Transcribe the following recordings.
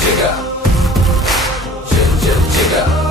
jigga, jigga.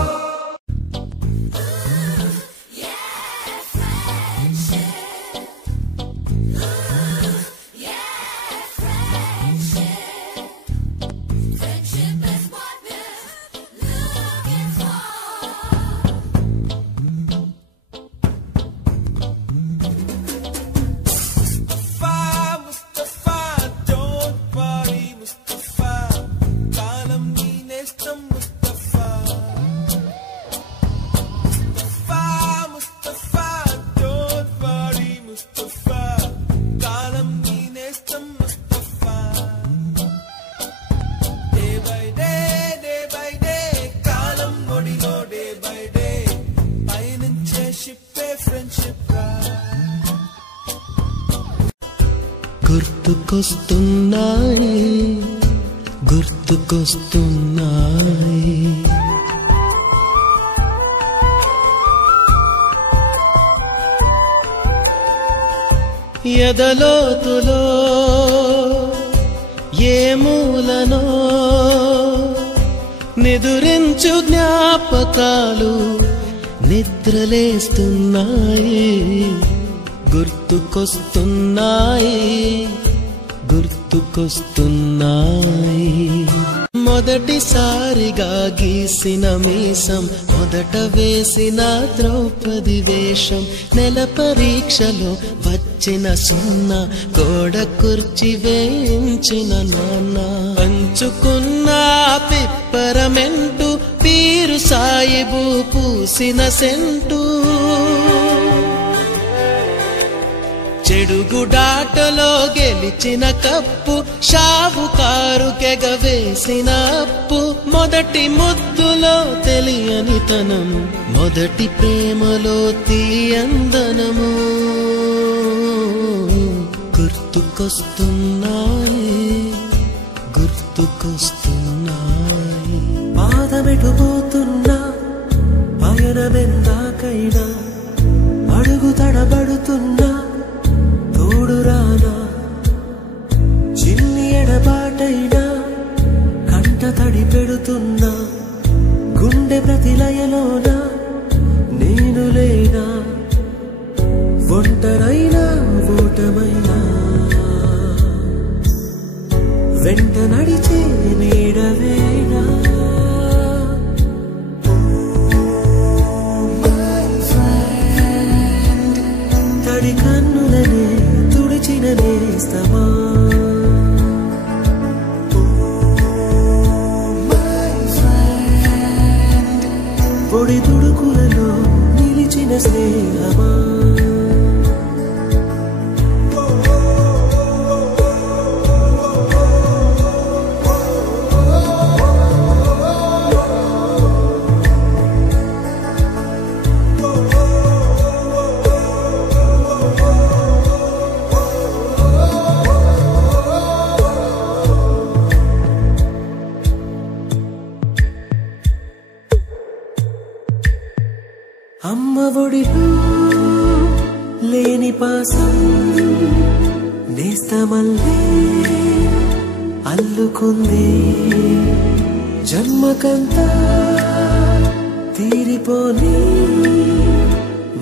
గుర్తుకొస్తున్నాయి ఎదలోతులో ఏ మూలనో నిదురించు జ్ఞాపకాలు నిద్రలేస్తున్నాయి గుర్తుకొస్తున్నాయి గుర్తుకొస్తున్నాయి మొదటిసారిగా గీసిన మీసం మొదట వేసిన ద్రౌపది వేషం నెల పరీక్షలో వచ్చిన సున్న గోడ కుర్చీ వేయించిన నాన్న పంచుకున్న పిప్పరమెంటు పీరు సాయిబు పూసిన సెంటు చెడుగుడాటలో గెలిచిన కప్పు షావుకారుకెగవేసిన అప్పు మొదటి ముద్దులో తెలియనితనం మొదటి ప్రేమలో తీయందనము గుర్తుకొస్తున్నాయి గుర్తుకొస్తున్నాయి పాదమెటుపోతున్నా పయనమెందాకైనా అడుగు తడబడుతున్నా తోడురానా చిన్ని ఎడబాటైనా కంట తడి పెడుతున్నా గుండె ప్రతిలయలోనా నేను లేనా ఒంటరైనా ఓటమైనా వెంట నడిచే నీడవేనా తడి కన్నులనే తుడిచిన నేస్తమా పొడి తుడుకులలో నిలిచిన స్నేహమా అమ్మ ఒడిలో లేని పాసం నేస్తమల్లే అల్లుకుంది జన్మకంతా తీరిపోని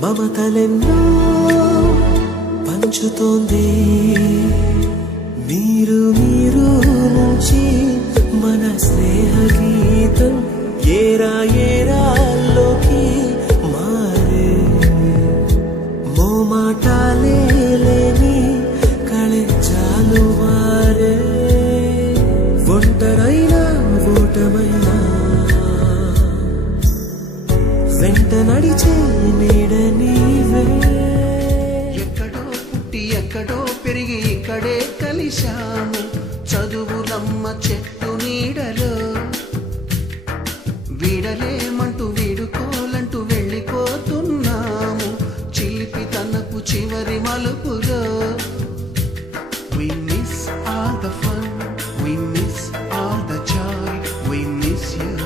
మమతలెన్నో పంచుతోంది మీరు మీరు నుంచి మన స్నేహ గీతం ఏరా ఏరాల్లోకి మాటాలే లేని కళెచ్చాలు వారే ఒంటరైనా ఓటమైనా వెంట నడిచే నీడ నీవే ఎక్కడో పుట్టి ఎక్కడో పెరిగి ఇక్కడే కలిశాము చదువులమ్మ చెట్టు నీడలో వీడలేమంటూ వీడుకోలంటూ వెళ్ళిపోతున్నాము చిలిపి తనకు చివరి మలుపులో We miss all the fun, we miss all the joy, we miss you.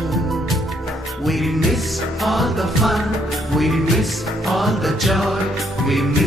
We miss all the fun, we miss all the joy, we miss